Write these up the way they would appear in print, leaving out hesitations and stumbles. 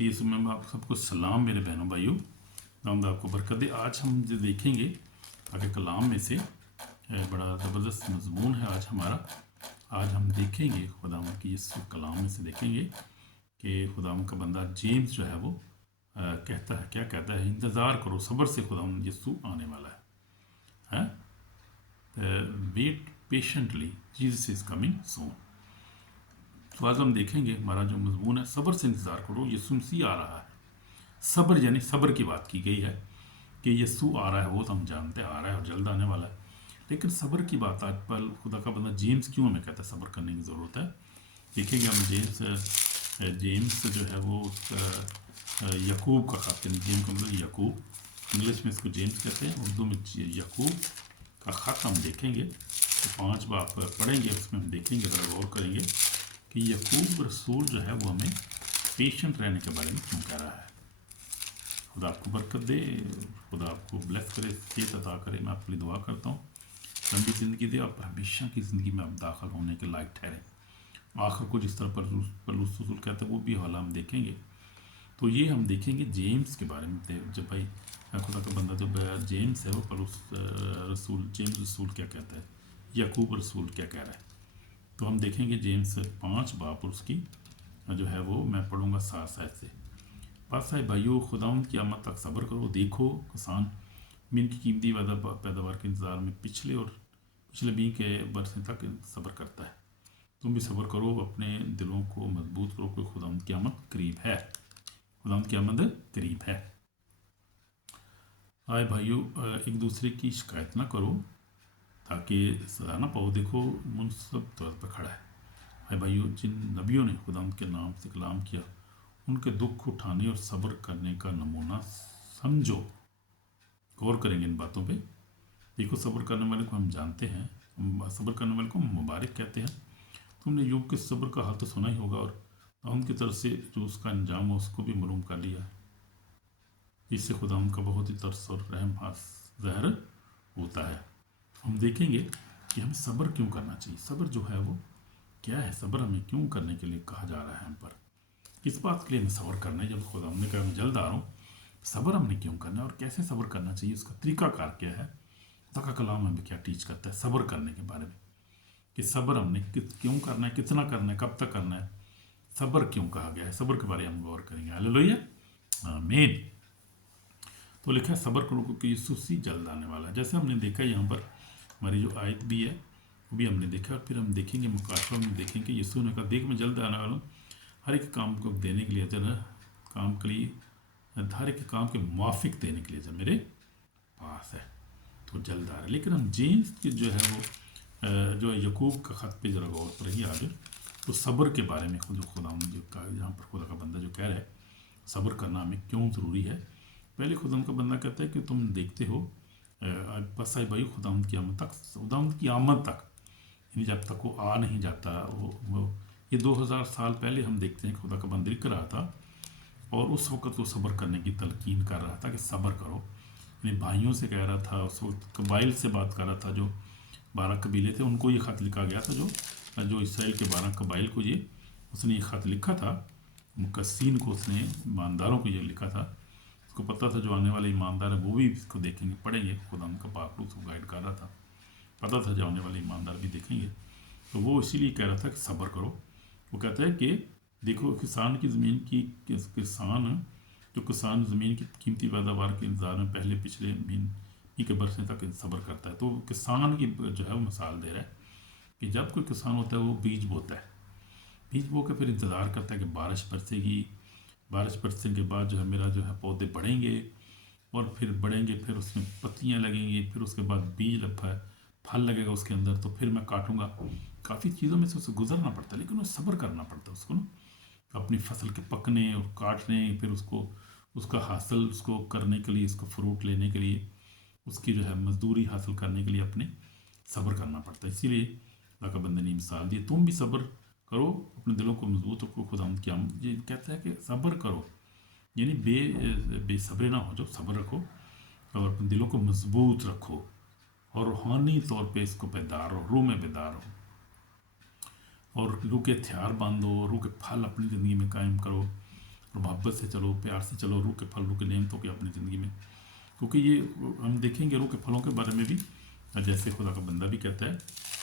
कि इस समय मैं आप सबको सलाम मेरे बहनों भाइयों, खुदावंद आपको बरकत दे। आज हम जो देखेंगे आगे कलाम में से बड़ा ज़बरदस्त मजमून है आज हमारा। आज हम देखेंगे खुदावंद की इस कलाम में से देखेंगे कि खुदावंद का बंदा जेम्स जो है वो कहता है, क्या कहता है, इंतज़ार करो सब्र से, खुदावंद यीशु आने वाला है। Wait patiently, Jesus is coming soon. तो आज हम देखेंगे हमारा जो मजमून है, सब्र से इंतज़ार करो, यीशु मसीह आ रहा है। सब्र यानी सब्र की बात की गई है कि यीशु आ रहा है, वो तो हम जानते हैं आ रहा है और जल्द आने वाला है। लेकिन सब्र की बात आज पर खुदा का बंदा जेम्स क्यों हमें कहता है सब्र करने की ज़रूरत है। देखेंगे हम जेम्स जो है वो यकूब का ख़त, जेम्स का मतलब यकूब, इंग्लिश में इसको जेम्स कहते हैं, उर्दू में यकूब का ख़त हम देखेंगे। तो 5 बाब पढ़ेंगे, उसमें हम देखेंगे, ज़रा गौर करेंगे कि यकूब रसूल जो है वो हमें पेशेंट रहने के बारे में क्यों कह रहा है। खुदा आपको बरकत दे, खुदा आपको ब्लेस करे, सेहत अता करे। मैं आपके लिए दुआ करता हूँ, लंबी ज़िंदगी दे, आप हमेशा की ज़िंदगी में आप दाखिल होने के लायक ठहरें। आखिर को जिस तरह पौलुस रसूल कहते हैं वो भी हवाला हम देखेंगे। तो ये हम देखेंगे जेम्स के बारे में। जब भाई खुदा का बंदा जब जेम्स है वो पौलुस रसूल, जेम्स रसूल क्या कहता है, यकूब रसूल क्या कह रहा है। तो हम देखेंगे जेम्स 5 बाब और उसकी जो है वो मैं पढ़ूँगा 7 आयत से। बस है भाइयों, खुदावंद की आमद तक सब्र करो। देखो किसान मीन की कीमती पैदावार के इंतज़ार में पिछले 20 के बरसे तक सब्र करता है। तुम भी सब्र करो, अपने दिलों को मजबूत करो, कोई खुदावंद की आमद करीब है। खुदावंद की आमद करीब है। आए भाइयों, एक दूसरे की शिकायत ना करो ताकि सजा ना पाओ। देखो मुनसब तौर पर खड़ा है। आए भाइयों, जिन नबियों ने खुदावंद के नाम से कलाम किया, उनके दुख उठाने और सब्र करने का नमूना समझो। गौर करेंगे इन बातों पे। देखो सब्र करने वाले को हम जानते हैं, सब्र करने वाले को मुबारक कहते हैं। तुमने यूब के सब्र का हाल तो सुना ही होगा, और उनकी तरफ से जो उसका अंजाम हो उसको भी मालूम कर लिया। इससे खुदा उनका बहुत ही तरस और रहम ज़ाहिर होता है। हम देखेंगे कि हमें सब्र क्यों करना चाहिए, सब्र जो है वो क्या है, सब्र हमें क्यों करने के लिए कहा जा रहा है हम पर, किस बात के लिए हमें सब्र करना है। जब खुदा हमने कहा मैं जल्द आ रहा हूँ, सब्र हमने क्यों करना है और कैसे सब्र करना चाहिए, उसका तरीक़ाकार क्या है। खुदा का कलाम हमें क्या टीच करता है सब्र करने के बारे में, कि सब्र हमने क्यों करना है, कितना करना है, कब तक करना है, सब्र क्यों कहा गया है। सब्र के बारे में हम गौर करेंगे। हालेलुया, आमीन। तो लिखा है सब्र करो क्योंकि यीशु मसीह जल्द आने वाला है। जैसे हमने देखा यहाँ पर हमारी जो आयत भी है वो भी हमने देखा, और फिर हम देखेंगे मुकाशवा में देखेंगे यीशु ने कहा देख मैं जल्द आने वाला हूँ, हर एक काम को देने के लिए, काम के लिए, हर एक काम के मुआफिक देने के लिए जब मेरे पास है, तो जल्द आ रहा है। लेकिन हम जेम्स की जो है वो जो यकूब का ख़त पे ज़रा गौर करेंगे आगे, तो सब्र के बारे में खुदा जो यहाँ पर खुदा का बंदा जो कह रहा है सब्र करना हमें क्यों ज़रूरी है। पहले खुदा का बंदा कहता है कि तुम देखते हो बस आए भाई खुदावंद की आमद तक, खुदावंद की आमद तक, यानी जब तक वो आ नहीं जाता, वो ये 2000 साल पहले हम देखते हैं खुदा का बंदा लिख रहा था, और उस वक़्त वो सब्र करने की तलकीन कर रहा था कि सब्र करो, यानी भाइयों से कह रहा था। उस वक्त कबाइल से बात कर रहा था, जो 12 कबीले थे उनको ये ख़त लिखा गया था, जो इसराइल के 12 कबाइल को ये उसने ये ख़त लिखा था, मुकस्सीन को उसने ईमानदारों को ये लिखा था। उसको पता था जो आने वाले ईमानदार है वो भी इसको देखेंगे, पढ़ेंगे। खुदा उनका पाक उसको गाइड कर रहा था, पता था जो आने वाले ईमानदार भी देखेंगे। तो वो इसीलिए कह रहा था कि सब्र करो। वो कहता है कि देखो किसान की ज़मीन की किसान ज़मीन की कीमती पैदावार के इंतज़ार में पहले पिछले महीने के बरसने तक सब्र करता है। तो किसान की जो है वो मिसाल दे रहा है कि जब कोई किसान होता है वो बीज बोता है, बीज बो के फिर इंतज़ार करता है कि बारिश बरसेगी, बारिश बरसने के बाद जो है मेरा जो है पौधे बढ़ेंगे, और फिर बढ़ेंगे, फिर उसमें पत्तियाँ लगेंगी, फिर उसके बाद बीज फल लगेगा उसके अंदर, तो फिर मैं काटूँगा। काफ़ी चीज़ों में से उसे गुजरना पड़ता है, लेकिन वो सब्र करना पड़ता है उसको ना, अपनी फसल के पकने और काटने, फिर उसका हासिल उसको करने के लिए, उसको फ्रूट लेने के लिए, उसकी जो है मजदूरी हासिल करने के लिए अपने सब्र करना पड़ता है। इसीलिए खुदा का बंदे ने मिसाल दी, तुम भी सब्र करो, अपने दिलों को मजबूत रखो। खुदावंद क्या ये कहता है कि सब्र करो, यानी बेसब्रे ना हो जाओ, सब्र रखो और अपने दिलों को मजबूत रखो, और रूहानी तौर पे इसको बेदार हो, रूह में बेदार हो, और रूह के हथियार बांधो, रूह के फल अपनी ज़िंदगी में कायम करो, और मोहब्बत से चलो, प्यार से चलो, रूह के फल, रूह के नेमतों की अपनी ज़िंदगी में। क्योंकि ये हम देखेंगे रूह के फलों के बारे में भी, जैसे खुदा का बंदा भी कहता है,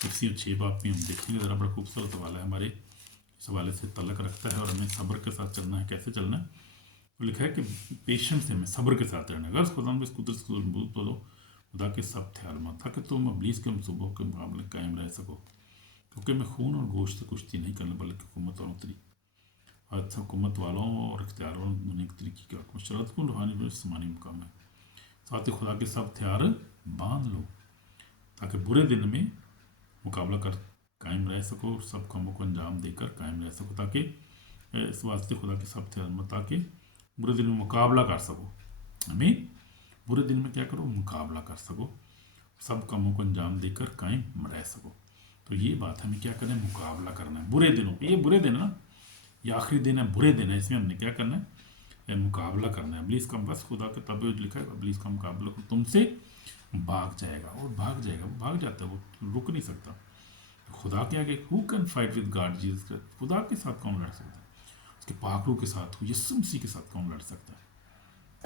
इफ्सियों 6 बाब में हम देखेंगे, ज़रा बड़ा खूबसूरत हवाला है, हमारे इस हवाले से तल्लक रखता है और हमें सब्र के साथ चलना है। कैसे चलना है? तो लिखा है कि पेशेंस से हमें सब्र के साथ रहना है। अगर खुदा में इस कुदरत से मजबूत बोलो, खुदा के सब ख्याल मत, ताकि तुम इब्लीस के मनसूबों के मुकाबले कायम रह सको। क्योंकि मैं खून और गोश्त से कुश्ती नहीं करने, बल्कि हुकूमत और उतरी अच्छा हुकूमत वालों और इख्तियार और दुनिया की तरीके का शरत को रूहानी में जिस्मानी मुकाम है। साथ ही खुदा के सब हथियार बांध लो, ताकि बुरे दिन में मुकाबला कर कायम रह सको और सब कामों को अंजाम देकर कायम रह सको। ताकि इस वास्ते खुदा के सब हथियार, ताकि बुरे दिन में मुकाबला कर सको। हमें बुरे दिन में क्या करो? मुकाबला कर सको, सब कामों को अंजाम देकर कायम रह सको। तो ये बात हमें क्या करना है? मुकाबला करना है बुरे दिनों। ये बुरे दिन है ना, ये आखिरी दिन है, बुरे दिन है, इसमें हमने क्या करना है? मुकाबला करना है। इब्लीस का बस खुदा के तब लिखा है, इब्लीस का मुकाबला को तुमसे भाग जाएगा, और भाग जाएगा, वो भाग जाता है, वो रुक नहीं सकता। खुदा के आगे who can fight with God Jesus? खुदा के साथ कौन लड़ सकता है? उसके पाकड़ों के साथ, यीशु मसीह के साथ कौन लड़ सकता है?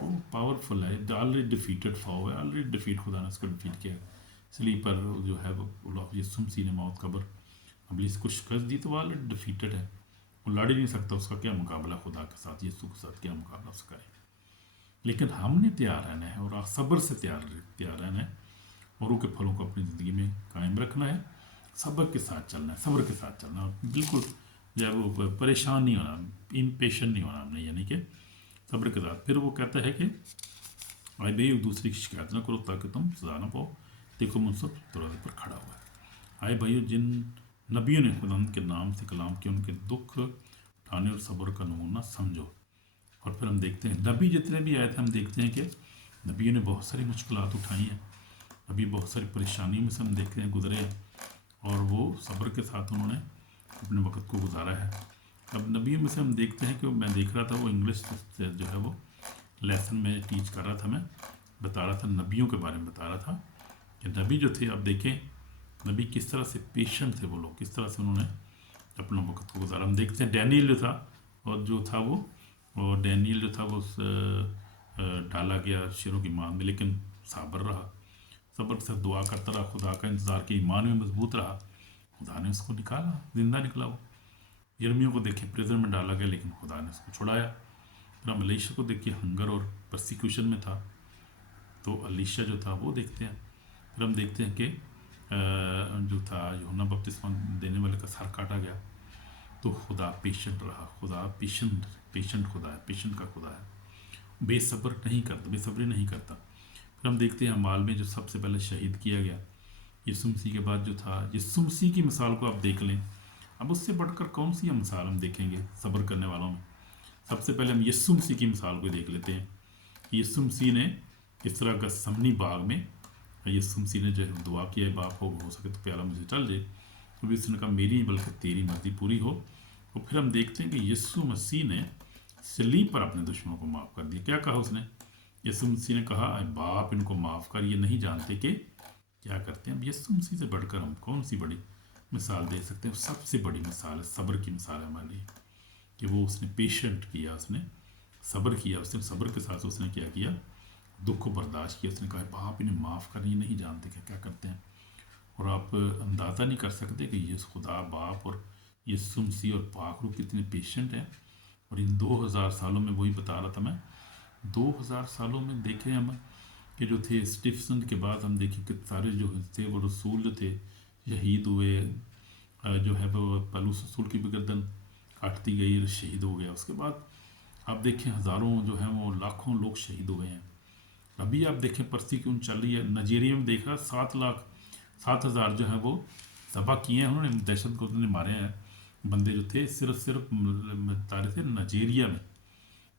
वो पावरफुल है, ऑलरेडी डिफीटेड फॉ है, ऑलरेडी डिफीट खुदा ने उसको डिफीट किया है। इसलिए पर जो है वो यीशु मसीह ने मौत कब्र इब्लीस को शिकस्त दी, तो वो ऑलरेडी डिफीटेड है, वो लड़ ही नहीं सकता। उसका क्या मुकाबला खुदा के साथ, यीशु के साथ क्या मुकाबला उसका है? लेकिन हमने तैयार रहना है और सब्र से तैयार रहना है, और के फलों को अपनी ज़िंदगी में कायम रखना है, सब्र के साथ चलना है, सब्र के साथ चलना, बिल्कुल जो है वो परेशान नहीं होना, इम्पेशेंट नहीं होना हमने, यानी कि सब्र के साथ। फिर वो कहता है कि भाई भाई एक दूसरे की शिकायत ना करो, ताकि तुम सजा ना पाओ। देखो मुनसब दरवाजे पर खड़ा हुआ है। आए भाइयों, जिन नबियों ने खुदा के नाम से कलाम किया, उनके दुख उठाने और सब्र का नमूना समझो। और फिर हम देखते हैं नबी जितने भी आए थे, हम देखते हैं कि नबियों ने बहुत सारी मुश्किलात उठाई हैं, नबी बहुत सारी परेशानी में से हम देखते हैं गुजरे हैं, और वो सब्र के साथ उन्होंने अपने वक्त को गुजारा है। अब नबियों में से हम देखते हैं कि मैं देख रहा था, वो इंग्लिश से जो है वो लेसन में टीच कर रहा था, मैं बता रहा था, नबियों के बारे में बता रहा था कि नबी जो थे, अब देखें नबी किस तरह से पेशेंट थे, वो लोग किस तरह से उन्होंने अपना वक्त को गुजारा। हम देखते हैं डैनियल जो था, और जो था वो, और डैनियल जो था वो डाला गया शेरों की मान में, लेकिन साबर रहा, सब्र से दुआ करता रहा, खुदा का इंतज़ार के ईमान में मजबूत रहा, खुदा ने उसको निकाला, जिंदा निकला। वो यिर्मयाह को देखे प्रिजन में डाला गया, लेकिन खुदा ने उसको छुड़ाया। फिर हम अलीशा को देखिए हंगर और परसिक्यूशन में था, तो अलीशा जो था वो देखते हैं। फिर हम देखते हैं कि जो था यूहन्ना बपतिस्मा देने वाले का सर काटा गया, तो खुदा पेशेंट रहा, खुदा पेशेंट खुदा है, पेशेंट का खुदा है, बेसब्र नहीं करता, बेसब्री नहीं करता। फिर हम देखते हैं अमाल में जो सबसे पहले शहीद किया गया, यीशु मसीह के बाद जो था, यीशु मसीह की मिसाल को आप देख लें। अब उससे बढ़कर कौन सी मिसाल हम देखेंगे सब्र करने वालों में? सबसे पहले हम यीशु मसीह की मिसाल को देख लेते हैं। यीशु मसीह ने किस तरह गसमनी बाग में यीशु मसीह ने जो है दुआ किया है, बाप हो सके तो प्यारा मुझे टल जाए, तो भी उसने कहा मेरी बल्कि तेरी मर्जी पूरी हो। और फिर हम देखते हैं कि यीशु मसीह ने सलीब पर अपने दुश्मनों को माफ़ कर दिया। क्या कहा उसने? यीशु मसीह ने कहा बाप इनको माफ़ कर, ये नहीं जानते कि क्या करते हैं। अब यीशु मसीह से बढ़कर हम कौन सी बड़ी मिसाल दे सकते हैं? सबसे बड़ी मिसाल है, सब्र की मिसाल है हमारे लिए, कि वो उसने पेशेंट किया, उसने सब्र किया, उसने सब्र के साथ उसने क्या किया? दुख को बर्दाश्त किया। उसने कहा बाप इन्हें माफ़ कर, ये नहीं जानते क्या करते हैं। और आप अंदाज़ा नहीं कर सकते कि ये खुदा बाप और यीशु मसीह और पाक रूह कितने पेशेंट हैं। और इन 2000 सालों में, वही बता रहा था मैं, 2000 सालों में देखें हम कि जो थे स्टीफसन के बाद हम देखें कि सारे जो थे वो रसूल जो थे शहीद हुए, जो है वो पलूस रसूल की भी गर्दन काट दी गई, शहीद हो गया। उसके बाद आप देखें हज़ारों जो हैं वो लाखों लोग शहीद हुए हैं। अभी आप देखें परसिक्यूशन चल रही है। नाइजीरिया में देखा 7,07,000 जो है वो तबाह किए हैं उन्होंने, दहशत गर्द ने मारे हैं बंदे जो थे, सिर्फ तारे थे नाइजीरिया में।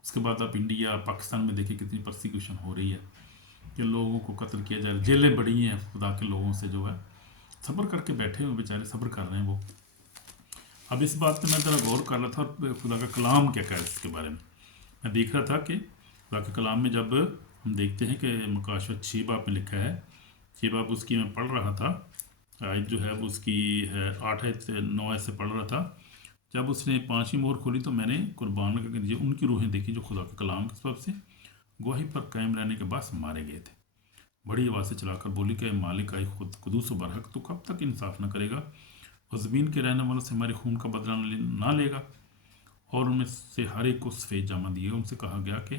उसके बाद आप इंडिया पाकिस्तान में देखिए कितनी परसिक्यूशन हो रही है कि लोगों को कत्ल किया जा रहा है, जेलें बड़ी हैं खुदा के लोगों से, जो है सब्र करके बैठे हुए बेचारे सब्र कर रहे हैं वो। अब इस बात पर मैं ज़रा गौर कर रहा था, और खुदा का कलाम क्या कह रहा है इसके बारे में मैं देख रहा था कि खुदा के कलाम में जब हम देखते हैं कि मुकाशवत 6 बाब में लिखा है, 6 बाब उसकी मैं पढ़ रहा था, आयत जो है वो उसकी है 8 से 9 से पढ़ रहा था। جب اس نے 5ویں مہر کھولی تو میں نے قربان کا کہ ان کی روحیں دیکھی جو خدا کے کلام کے سبب سے گواہی پر قائم رہنے کے بعد مارے گئے تھے۔ بڑی آواز سے چلا کر بولی کہ اے مالک آئی خود قدوس و برحق، تو کب تک انصاف نہ کرے گا اور زمین کے رہنے والوں سے ہمارے خون کا بدلہ نہ لے گا؟ اور ان میں سے ہر ایک کو سفید جامہ دیے۔ ان سے کہا گیا کہ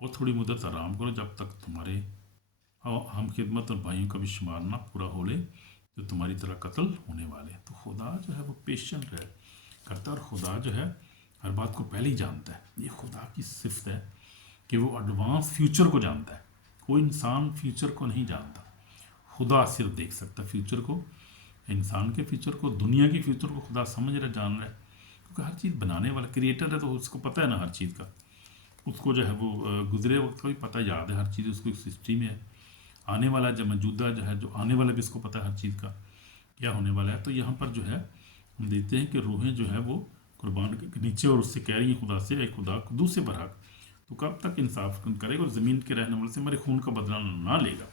اور تھوڑی مدت آرام کرو جب تک تمہارے ہم خدمت اور بھائیوں کا بھی شمار نہ پورا ہو لے جو تمہاری طرح قتل ہونے والے۔ تو خدا جو ہے وہ پیشنٹ ہے کرتا ہے، اور خدا جو ہے ہر بات کو پہلے ہی جانتا ہے۔ یہ خدا کی صفت ہے کہ وہ ایڈوانس فیوچر کو جانتا ہے۔ کوئی انسان فیوچر کو نہیں جانتا، خدا صرف دیکھ سکتا ہے فیوچر کو، انسان کے فیوچر کو، دنیا کی فیوچر کو خدا سمجھ رہا ہے، جان رہا ہے، کیونکہ ہر چیز بنانے والا کریٹر ہے، تو اس کو پتہ ہے نا ہر چیز کا، اس کو جو ہے وہ گزرے وقت کا بھی پتہ یاد ہے، ہر چیز اس کو ایک ہسٹری میں ہے، آنے والا جو موجودہ جو ہے، جو آنے والا بھی اس کو پتہ ہے ہر چیز کا کیا ہونے والا ہے۔ تو یہاں پر جو ہے ہم دیکھتے ہیں کہ روحیں جو ہے وہ قربان کے نیچے اور اس سے کہہ رہی ہیں خدا سے، اے خدا قدوس سے برحق، تو کب تک انصاف کرے گا اور زمین کے رہنے والے سے ہمارے خون کا بدلہ نہ لے گا؟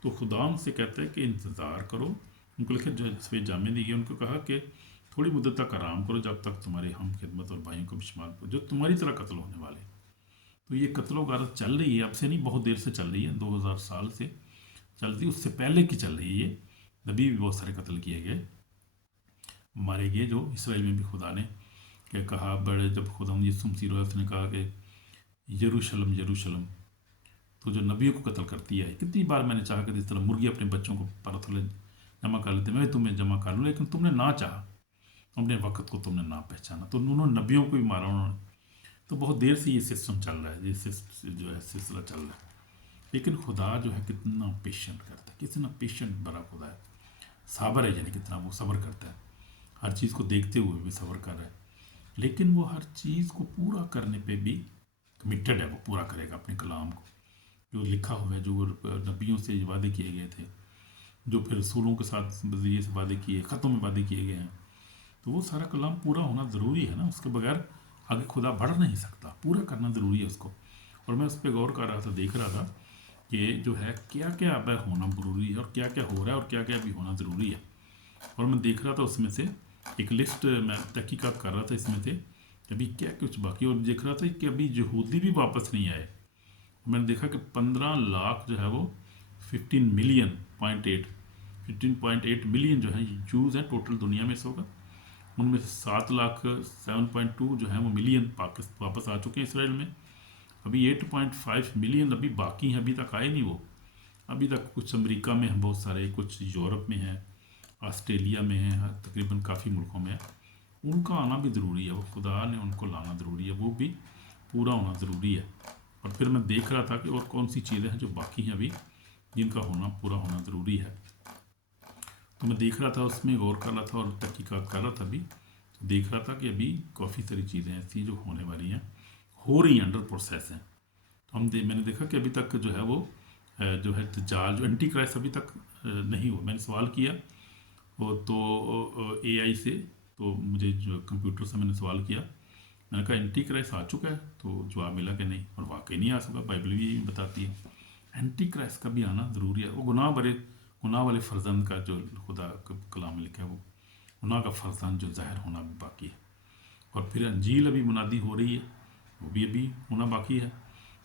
تو خدا ان سے کہتا ہے کہ انتظار کرو۔ ان کو لکھے جو سفید جامے دی گئے، ان کو کہا کہ تھوڑی مدت تک آرام کرو جب تک تمہارے ہم خدمت اور بھائیوں کو بشمار جو تمہاری طرح قتل ہونے والے۔ تو یہ قتل و غارت چل رہی ہے، اب سے نہیں، بہت دیر سے چل رہی ہے، 2000 سال سے چلتی، اس سے پہلے کی چل رہی ہے۔ یہ نبی بھی بہت سارے قتل کیے گئے، مارے گئے، جو اسرائیل میں بھی خدا نے کہ کہا، بڑے جب خدا یسوع مسیح نے کہا کہ یروشلم یروشلم تو جو نبیوں کو قتل کرتی ہے، کتنی بار میں نے چاہا کہ اس طرح مرغی اپنے بچوں کو پر تھلے جمع کر لیتے، میں تمہیں جمع کر لوں، لیکن تم نے نہ چاہا، اپنے وقت کو تم نے نہ پہچانا، تو انہوں نے نبیوں کو بھی مارا انہوں نے۔ تو بہت دیر سے یہ سسٹم چل رہا ہے، یہ جو ہے سلسلہ چل رہا ہے، لیکن خدا جو ہے کتنا پیشنٹ کرتا ہے، کتنا پیشنٹ بڑا خدا ہے، صابر ہے، یعنی کتنا وہ صبر کرتا ہے، ہر چیز کو دیکھتے ہوئے بھی صبر کر رہا ہے، لیکن وہ ہر چیز کو پورا کرنے پہ بھی کمیٹڈ ہے، وہ پورا کرے گا اپنے کلام کو، جو لکھا ہوا ہے، جو نبیوں سے وعدے کیے گئے تھے، جو پھر رسولوں کے ساتھ ذریعے سے وعدے کیے، خطوں میں وعدے کیے گئے ہیں، تو وہ سارا کلام پورا ہونا ضروری ہے نا، اس کے بغیر آگے خدا بڑھ نہیں سکتا، پورا کرنا ضروری ہے اس کو۔ اور میں اس پہ غور کر رہا تھا، دیکھ رہا تھا کہ جو ہے کیا کیا اب ہونا ضروری ہے، اور کیا کیا ہو رہا ہے، اور کیا کیا بھی ہونا ضروری ہے۔ اور میں دیکھ رہا تھا اس میں سے ایک لسٹ، میں تحقیقات کر رہا تھا اس میں سے ابھی کیا کچھ باقی، اور دیکھ رہا تھا کہ ابھی یہودی بھی واپس نہیں آئے۔ میں نے دیکھا کہ 15 لاکھ جو ہے وہ 15.8 ملین جو ہے جوز ہیں ٹوٹل دنیا میں اس وقت، ان میں سے 7.2 جو ہیں وہ ملین واپس آ چکے ہیں اسرائیل میں، ابھی 8.5 ملین ابھی باقی ہیں، ابھی تک آئے نہیں وہ، ابھی تک کچھ امریکہ میں ہیں بہت سارے، کچھ یورپ میں ہیں، آسٹریلیا میں ہیں، تقریباً کافی ملکوں میں ہے، ان کا آنا بھی ضروری ہے، وہ خدا نے ان کو لانا ضروری ہے، وہ بھی پورا ہونا ضروری ہے۔ اور پھر میں دیکھ رہا تھا کہ اور کون سی چیزیں ہیں جو باقی ہیں ابھی، جن کا ہونا پورا ہونا ضروری ہے، تو میں دیکھ رہا تھا، اس میں غور کر رہا تھا اور تحقیقات کر رہا تھا، ابھی دیکھ رہا تھا کہ ابھی کافی ساری چیزیں ایسی جو ہونے والی ہیں، ہو رہی ہیں، انڈر پروسیس ہیں۔ تو میں نے دیکھا کہ ابھی تک جو ہے وہ جو ہے دجال، جو اینٹی کرائسٹ ابھی تک نہیں ہوا۔ میں نے سوال کیا وہ تو اے آئی سے، تو مجھے جو کمپیوٹر سے میں نے سوال کیا، میں نے کہا اینٹی کرائسٹ آ چکا ہے، تو جواب ملا کہ نہیں، اور واقعی نہیں آ سکا، بائبل بھی بتاتی ہے اینٹی کرائسٹ کا بھی آنا ضروری ہے۔ وہ گناہ والے فرزند کا جو خدا کلام میں لکھا ہے، وہ گناہ کا فرزند جو ظاہر ہونا بھی باقی ہے، اور پھر انجیل ابھی منادی ہو رہی ہے، وہ بھی ابھی ہونا باقی ہے،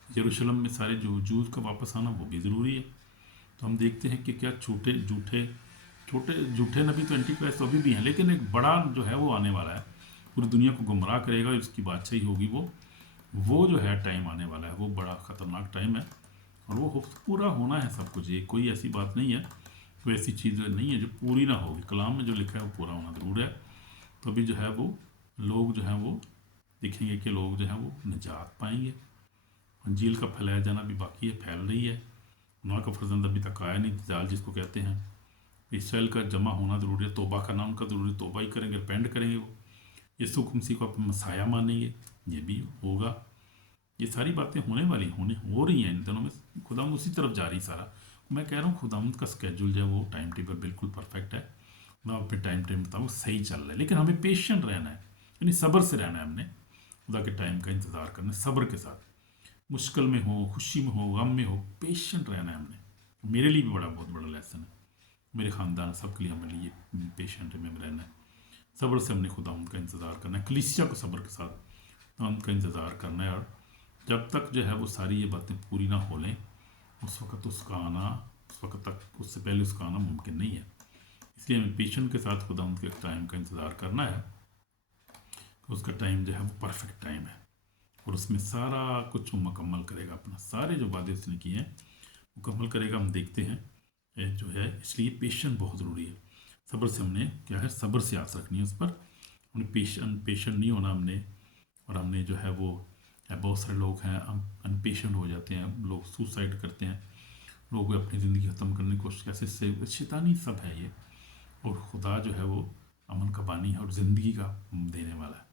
یروشلم میں سارے جو جوز کا واپس آنا وہ بھی ضروری ہے۔ تو ہم دیکھتے ہیں کہ کیا چھوٹے جھوٹے نبی تو اینٹی کرائسٹ تو ابھی بھی ہیں، لیکن ایک بڑا جو ہے وہ آنے والا ہے، پوری دنیا کو گمراہ کرے گا، اس کی بادشاہی ہوگی، وہ جو ہے ٹائم آنے والا ہے، وہ بڑا خطرناک ٹائم ہے، اور وہ پورا ہونا ہے سب کچھ، یہ کوئی ایسی بات نہیں ہے، کوئی ایسی چیز نہیں ہے جو پوری نہ ہوگی، کلام میں جو لکھا ہے وہ پورا ہونا ضرور ہے۔ تو ابھی جو ہے وہ لوگ جو ہیں وہ دیکھیں گے کہ لوگ جو ہیں وہ نجات پائیں گے، انجیل کا پھیلایا جانا بھی باقی ہے، پھیل رہی ہے، گناہ کا فرزند ابھی تک آیا نہیں، دجال جس کو کہتے ہیں، اسرائیل کا جمع ہونا ضروری ہے، توبہ کرنا ان کا ضروری ہے، توبہ ہی کریں گے، ریپینٹ کریں گے، وہ یسوع مسیح کو اپنا مسیح مانیں گے، یہ بھی ہوگا۔ یہ ساری باتیں ہونے والی ہو رہی ہیں ان دنوں میں، خدا اسی طرف جا رہی سارا۔ میں کہہ رہا ہوں خداوند کا اسکیجول جو ہے وہ ٹائم ٹیبل بالکل پرفیکٹ ہے، میں اپنے ٹائم ٹیبل مطابق صحیح چل رہا ہے، لیکن ہمیں پیشنٹ رہنا ہے، یعنی صبر سے رہنا ہے، ہم نے خدا کے ٹائم کا انتظار کرنا ہے، صبر کے ساتھ، مشکل میں ہو، خوشی میں ہو، غم میں ہو، پیشنٹ رہنا ہے ہم نے۔ میرے لیے بھی بہت بڑا لیسن ہے، میرے خاندان سب کے لیے ہمارے لیے پیشنٹ میں رہنا ہے، सब्र से हमने खुदा उनका इंतज़ार करना है, कलीसिया को सब्र के साथ उनका इंतज़ार करना है। और जब तक जो है वो सारी ये बातें पूरी ना हो लें उस वक्त उसका आना, उस वक्त तक उससे पहले उसका आना मुमकिन नहीं है। इसलिए हमें पेशेंट के साथ खुदा उनके टाइम का इंतज़ार करना है। उसका टाइम जो है वो परफेक्ट टाइम है और उसमें सारा कुछ वो मुकम्मल करेगा, अपना सारे जो वादे उसने किए हैं मुकम्मल करेगा। हम देखते हैं ये जो है, इसलिए पेशेंट बहुत ज़रूरी है। सब्र से हमने क्या है, सब्र से आस रखनी है उस पर, हमने पेशेंट नहीं होना हमने। और हमने जो है वो बहुत सारे लोग हैं अनपेशेंट हो जाते हैं, लोग सुसाइड करते हैं, लोग अपनी ज़िंदगी ख़त्म करने की कोशिश करते हैं। इससे शैतानी सब है ये। और खुदा जो है वो अमन का बानी है और ज़िंदगी का देने वाला है।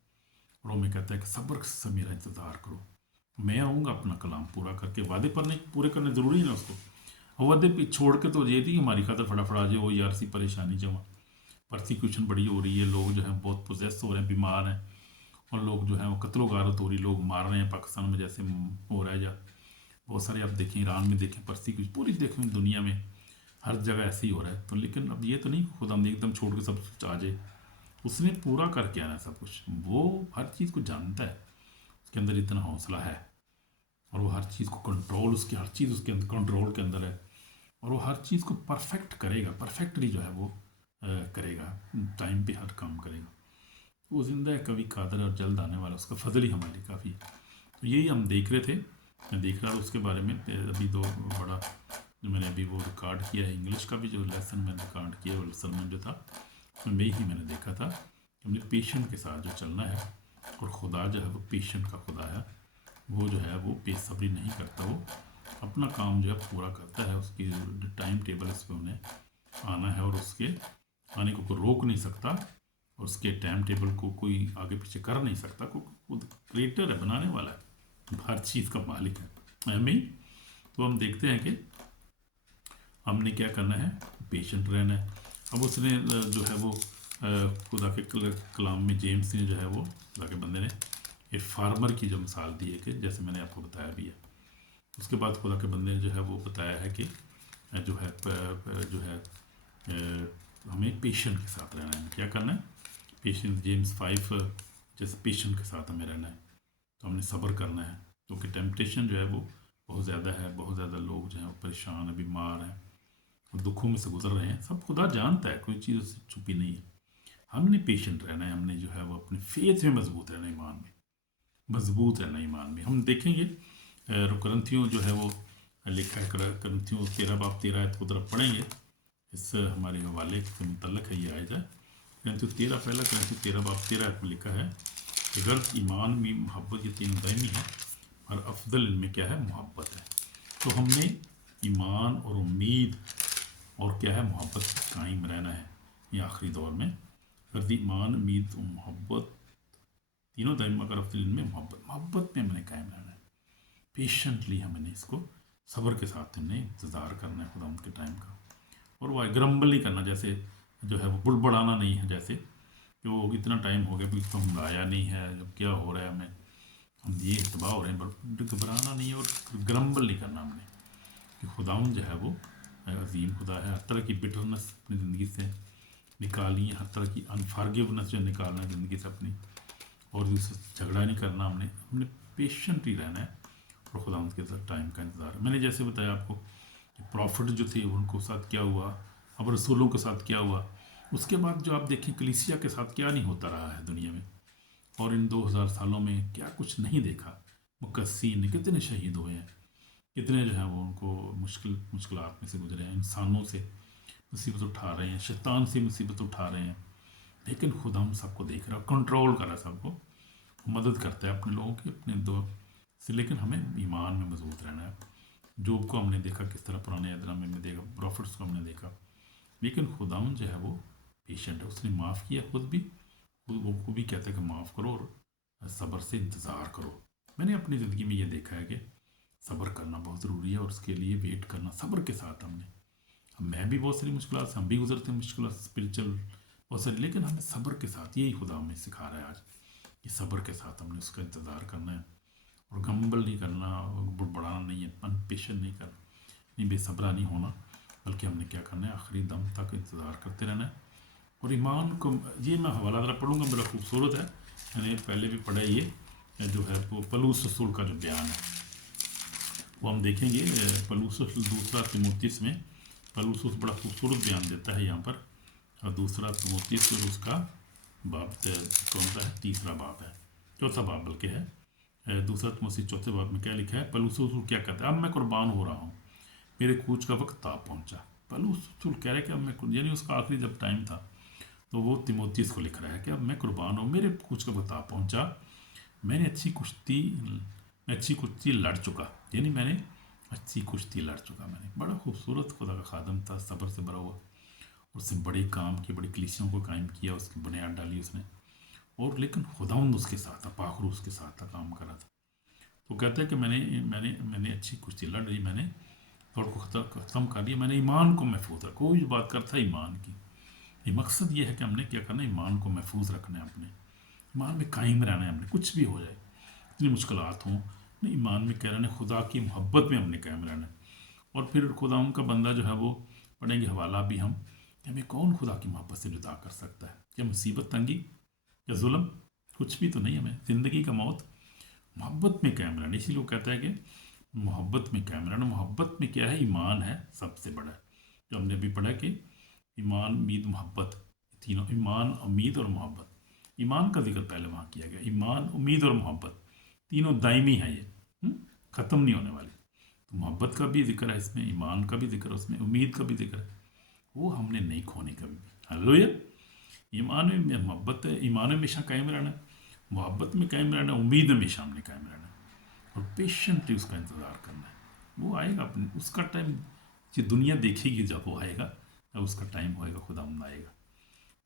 और वो मैं कहता है कि सब्र से मेरा इंतज़ार करो, मैं आऊँगा अपना कलाम पूरा करके। वादे पर नहीं पूरे करने ज़रूरी है ना उसको, और वादे पे छोड़ के तो ये थी हमारी खातर फटाफट आ जाए वो यार सी परेशानी जमा, परसिक्यूशन बड़ी हो रही है, लोग जो है बहुत पोजेस हो रहे हैं, बीमार हैं, और लोग जो है वो कत्लो गारत हो रही, लोग मार रहे हैं पाकिस्तान में जैसे हो रहा है, या बहुत सारे आप देखें ईरान में देखें परसिक्यूशन, पूरी देखें दुनिया में हर जगह ऐसे ही हो रहा है। तो लेकिन अब ये तो नहीं खुदा हम एकदम छोड़ के सब कुछ आ जाए, उसने पूरा करके आना है सब कुछ। वो हर चीज़ को जानता है, उसके अंदर इतना हौसला है, और वो हर चीज़ को कंट्रोल, उसकी हर चीज़ उसके अंदर कंट्रोल के अंदर है, और वो हर चीज़ को परफेक्ट करेगा, परफेक्टली जो है वो करेगा, टाइम पे हर काम करेगा। वो जिंदा है, कभी कादर और जल्द आने वाला, उसका फजल ही हमारे लिए काफ़ी है। तो यही हम देख रहे थे, मैं देख रहा था उसके बारे में। अभी दो बड़ा जो मैंने अभी वो रिकॉर्ड किया है, इंग्लिश का भी जो लेसन मैंने रिकॉर्ड किया, वो सरमन जो था उसमें ही मैंने देखा था कि हमने पेशेंट के साथ जो चलना है। और खुदा जो है वो पेशेंट का खुदा है, वो जो है वो बेसब्री नहीं करता, वो अपना काम जो है पूरा करता है। उसकी टाइम टेबल इस पर उन्हें आना है, और उसके आने को कोई रोक नहीं सकता, और उसके टाइम टेबल को कोई आगे पीछे कर नहीं सकता, क्योंकि खुद क्रिएटर है, बनाने वाला है, हर चीज़ का मालिक है हमें। तो हम देखते हैं कि हमने क्या करना है, पेशेंट रहना है। अब उसने जो है वो खुदा के कलाम में जेम्स ने जो है वो खुदा के बंदे ने एक फार्मर की जो मिसाल दी है, कि जैसे मैंने आपको बताया भी है। उसके बाद खुदा के बंदे ने जो है वो बताया है कि जो है जो है हमें पेशेंट के साथ रहना है। क्या करना है, पेशेंट, जेम्स 5 जैसे पेशेंट के साथ हमें रहना है। तो हमने सब्र करना है, क्योंकि टेम्पटेशन जो है वो बहुत ज़्यादा है, बहुत ज़्यादा लोग जो हैं वो परेशान हैं, बीमार हैं, दुखों में से गुजर रहे हैं। सब खुदा जानता है, कोई चीज़ उससे छुपी नहीं है। हमने पेशेंट रहना है, हमने जो है वो अपने फेथ में मजबूत रहना, ईमान में मजबूत रहना, ईमान में। हम देखेंगे करंथियों जो है वो लिखा है, करंथियों 13 बाब 13 आयत को तरफ पढ़ेंगे, इस हमारे हवाले से मुतल्लक है ये आयत है। करंथियों 13 पहला करंथियों 13 बाब 13 आयत में लिखा है कि गर्द ईमान में मोहब्बत, ये तीन दायमी है, और अफजल इनमें क्या है, मोहब्बत है। तो हमने ईमान और उम्मीद और क्या है, मोहब्बत कायम रहना है ये आखिरी दौर में। गर्द ईमान, उम्मीद और मोहब्बत तीनों दायम, मगर अफजल इनमें मोहब्बत में हमने कायम रहना है। पेशेंटली हमने इसको सब्र के साथ हमने इंतज़ार करना है खुदा उनके टाइम का। और वो ग्रम्बल नहीं करना, जैसे जो है वो बुड़बड़ाना नहीं है, जैसे कि वो इतना टाइम हो गया, तो हम आया नहीं है, जब क्या हो रहा है, हमें हम ये तबाह हो रहे हैं, पर घबराना नहीं है और ग्रम्बल नहीं करना हमने, कि खुदाउन जो है वो अजीम खुदा है। हर तरह की बिटरनेस अपनी ज़िंदगी से निकालिए, हर तरह की अनफॉरगिवनेस जो निकालना है ज़िंदगी से अपनी, और उससे झगड़ा नहीं करना, हमने पेशेंट ही रहना है और खुदा के साथ टाइम का इंतज़ार। मैंने जैसे बताया आपको कि प्रॉफिट जो थे उनको साथ क्या हुआ, अब रसूलों के साथ क्या हुआ, उसके बाद जो आप देखें कलीसिया के साथ क्या नहीं होता रहा है दुनिया में, और इन 2000 सालों में क्या कुछ नहीं देखा। मुकस्सीन कितने शहीद हुए हैं, कितने जो हैं वो उनको मुश्किलात में से गुजरे हैं, इंसानों से मुसीबत उठा रहे हैं, शैतान से मुसीबत उठा रहे हैं, लेकिन खुदा हम सबको देख रहा है, कंट्रोल कर रहा है सबको, मदद करता है अपने लोगों की, अपने दो से। लेकिन हमें ईमान में मजबूत रहना है। जोब को हमने देखा किस तरह, पुराने अहदनामे में देखा, प्रॉफिट्स को हमने देखा, लेकिन खुदाउन जो है वो पेशेंट है, उसने माफ़ किया, खुद भी वो भी कहता है कि माफ़ करो और सब्र से इंतज़ार करो। मैंने अपनी ज़िंदगी में ये देखा है कि सब्र करना बहुत ज़रूरी है, और उसके लिए वेट करना सब्र के साथ। मैं भी बहुत सारी मुश्किलात से हम भी गुजरते हैं, मुश्किल स्पिरिचुअल बहुत सारी, लेकिन हमें सब्र के साथ, यही खुदा हमें सिखा रहा है आज, कि सब्र के साथ हमने उसका इंतज़ार करना है, और गम्बल नहीं करना, बुड़बड़ाना नहीं है, अनपेशेंट नहीं करना, नहीं बेसब्रा नहीं होना, बल्कि हमने क्या करना है, आखिरी दम तक इंतज़ार करते रहना है। اور ایمان کو یہ میں حوالہ ذرا پڑھوں گا، بڑا خوبصورت ہے، میں نے پہلے بھی پڑھا یہ جو ہے وہ پلوس رسول کا جو بیان ہے وہ ہم دیکھیں گے۔ پلوس رسول دوسرا تیموتھیوس میں پلوس رسول بڑا خوبصورت بیان دیتا ہے یہاں پر، اور دوسرا تیموتھیوس اس کا باب کون سا ہے؟ تیسرا باب ہے، چوتھا باب بلکہ ہے۔ دوسرا تیموتھیوس چوتھے باب میں کیا لکھا ہے؟ پلوس رسول کیا کہتا ہے؟ اب میں قربان ہو رہا ہوں، میرے کوچ کا وقت آ پہنچا۔ پلوس رسول کہہ رہے کہ اب میں، یعنی اس کا آخری جب ٹائم تھا تو وہ تیموتھیوس کو لکھ رہا ہے کہ اب میں قربان ہوں، میرے کوچ کا وقت آ پہنچا، میں نے اچھی کشتی لڑ چکا، یعنی میں نے اچھی کشتی لڑ چکا۔ میں نے بڑا خوبصورت خدا کا خادم تھا، صبر سے بھرا ہوا، اس نے بڑے کام کیے، بڑی کلیسیوں کو قائم کیا، اس کی بنیاد ڈالی اس نے، اور لیکن خداوند اس کے ساتھ تھا، پاخرو اس کے ساتھ تھا، کام کرا تھا۔ تو کہتا ہے کہ میں نے اچھی کشتی لڑ رہی، میں نے دوڑ کو ختم کر لیا، میں نے ایمان کو محفوظ رکھا۔ کوئی بات کرتا ہے ایمان کی، یہ مقصد یہ ہے کہ ہم نے کیا کرنا ہے؟ ایمان کو محفوظ رکھنا ہے، اپنے ایمان میں قائم رہنا ہے، ہم نے کچھ بھی ہو جائے، اتنی مشکلات ہوں، نہیں ایمان میں کہہ رہے ہیں، خدا کی محبت میں ہم نے قائم رہنا ہے۔ اور پھر خدا ان کا بندہ جو ہے وہ پڑھیں گے حوالہ بھی ہم، کہ ہمیں کون خدا کی محبت سے جدا کر سکتا ہے؟ کیا مصیبت، تنگی یا ظلم؟ کچھ بھی تو نہیں، ہمیں زندگی کا موت محبت میں قائم رہنا۔ اسی لیے وہ کہتا ہے کہ محبت میں قائم رہنا۔ محبت میں کیا ہے؟ ایمان ہے سب سے بڑا، جو ہم نے ابھی پڑھا کہ ایمان، امید، محبت، تینوں، ایمان، امید اور محبت۔ ایمان کا ذکر پہلے وہاں کیا گیا، ایمان، امید اور محبت تینوں دائمی ہیں، یہ ختم نہیں ہونے والی۔ تو محبت کا بھی ذکر ہے اس میں، ایمان کا بھی ذکر ہے اس میں، امید کا بھی ذکر ہے، وہ ہم نے نہیں کھونی کبھی بھی۔ ہاللویا! ایمان میں محبت ہے، ایمان میں ہمیشہ قائم رہنا ہے، محبت میں قائم رہنا ہے، امید میں ہمیشہ ہم نے قائم رہنا ہے، اور پیشنٹلی اس کا انتظار کرنا ہے۔ وہ آئے گا اپنے، اس کا ٹائم، یہ دنیا دیکھے گی جب وہ آئے گا، جب اس کا ٹائم ہوئے گا، خدا آئے گا،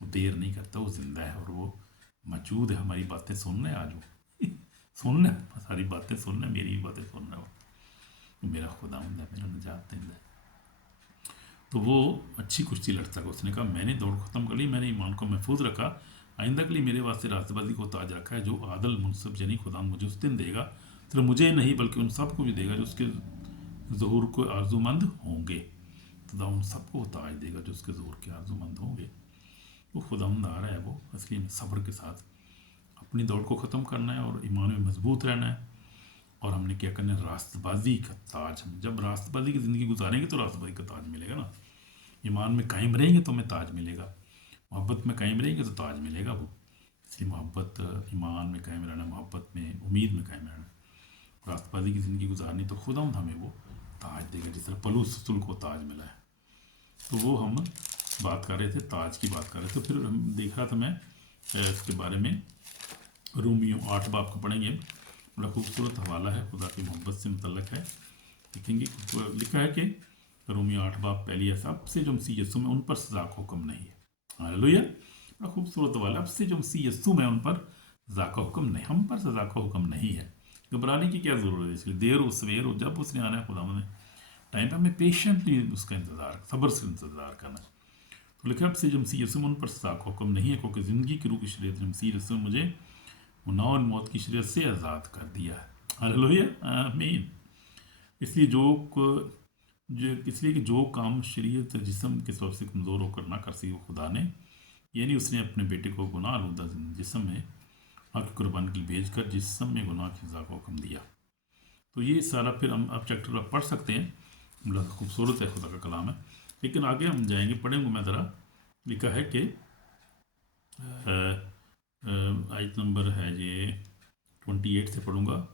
وہ دیر نہیں کرتا، وہ زندہ ہے اور وہ موجود ہے۔ ہماری باتیں سننا ہے، آج وہ سننا ہے، ساری باتیں سننا ہے، میری باتیں سننا ہے، وہ میرا خدا ہے، میرا نجات دہندہ ہے۔ تو وہ اچھی کشتی لڑتا ہے، اس نے کہا میں نے دوڑ ختم کر لی، میں نے ایمان کو محفوظ رکھا، آئندہ کے لیے میرے واسطے راستہ بازی کو تاج رکھا ہے، جو عادل منصب یعنی خدا مجھے اس دن دے گا، صرف مجھے نہیں بلکہ ان سب کو بھی دے گا جو اس کے ظہور کو آرزو مند ہوں گے۔ خدا ان سب کو تاج دے گا جو اس کے ظہور کے آرزو مند ہوں گے۔ وہ خدا آ رہا ہے، وہ اصلی میں صبر کے ساتھ اپنی دوڑ کو ختم کرنا ہے اور ایمان میں مضبوط رہنا ہے، اور ہم نے کیا کرنا ہے؟ راست بازی کا تاج۔ ہم جب راست بازی کی زندگی گزاریں گے تو راست بازی کا تاج ملے گا نا۔ ایمان میں قائم رہیں گے تو ہمیں تاج ملے گا، محبت میں قائم رہیں گے تو تاج ملے گا وہ۔ اس لیے محبت، ایمان میں قائم رہنا، محبت میں، امید میں قائم رہنا، راست بازی کی زندگی گزارنی، تو خدا ہمیں وہ تاج دے گا، جس طرح پلوس رسول کو تاج ملا ہے۔ تو وہ ہم بات کر رہے تھے، تاج کی بات کر رہے تھے۔ پھر ہم دیکھ رہا تھا میں اس کے بارے میں، رومیو 8 باب کو پڑھیں گے، بڑا خوبصورت حوالہ ہے، خدا کی محبت سے متعلق ہے۔ دیکھیں گے لکھا ہے کہ رومیو 8 باب پہلی ہے، اب سے جو مسیح یسوع میں ان پر سزا کا حکم نہیں ہے۔ ہاللویا! بڑا خوبصورت حوالہ، اب سے جو مسیح یسوع میں ان پر سزا کا حکم نہیں، ہم پر سزا کا حکم نہیں ہے۔ گھبرانے کی کیا ضرورت ہے؟ اس لیے دیر ہو سویر ہو، جب اس نے آنا ہے خدا نے ٹائم پہ، ہمیں پیشنٹلی اس کا انتظار، صبر سے انتظار کرنا ہے۔ تو لکھا اب سے جو مسیح یسوع میں ان پر سزا کا حکم نہیں ہے، کیونکہ زندگی کی روح کی شریعت نے مسیح یسوع میں مجھے گناہ اور موت کی شریعت سے آزاد کر دیا ہے۔ ہاللویا! آمین۔ اس لیے کہ جو کام شریعت جسم کے سبب سے کمزور ہو کر نہ کر سکی، وہ خدا نے، یعنی اس نے اپنے بیٹے کو گناہ آلودہ جسم میں آپ کی قربانی کے لیے بھیج کر جسم میں گناہ کی سزا کا حکم دیا۔ تو یہ سارا پھر ہم اب چیپٹر پر پڑھ سکتے ہیں، بڑا خوبصورت ہے، خدا کا کلام ہے، لیکن آگے ہم جائیں گے، پڑھیں گے۔ میں ذرا لکھا ہے کہ آیت نمبر ہے یہ 28 سے پڑھوں گا۔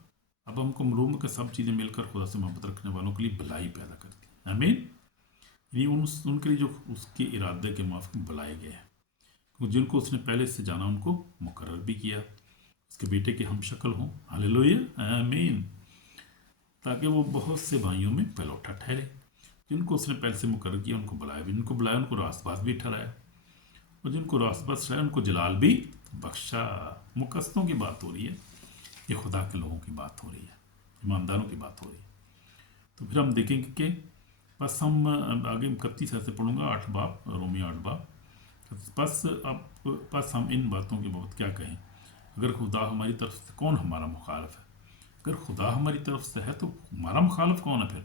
اب ہم کو معلوم کہ سب چیزیں مل کر خدا سے محبت رکھنے والوں کے لیے بھلائی پیدا کرتی ہیں، آمین۔ یعنی ان کے لیے جو اس کے ارادے کے موافق بلائے گئے ہیں، جن کو اس نے پہلے سے جانا ان کو مقرر بھی کیا، اس کے بیٹے کے ہم شکل ہوں، ہاللویا، آمین، تاکہ وہ بہت سے بھائیوں میں پہلوٹا ٹھہرے۔ جن کو اس نے پہلے سے مقرر کیا ان کو بلایا بھی، جن کو بلایا ان کو راست باز بھی ٹھہرایا، اور جن کو راست باز ٹھہرایا ان کو جلال بھی بخشا۔ مقصدوں کی بات ہو رہی ہے، یہ خدا کے لوگوں کی بات ہو رہی ہے، ایمانداروں کی بات ہو رہی ہے۔ تو پھر ہم دیکھیں گے کہ بس ہم آگے 31 سے پڑھوں گا، 8 باب، رومیو 8 باب۔ بس ہم ان باتوں کے بابت کیا کہیں؟ اگر خدا ہماری طرف سے، کون ہمارا مخالف ہے؟ اگر خدا ہماری طرف سے ہے تو ہمارا مخالف کون ہے؟ پھر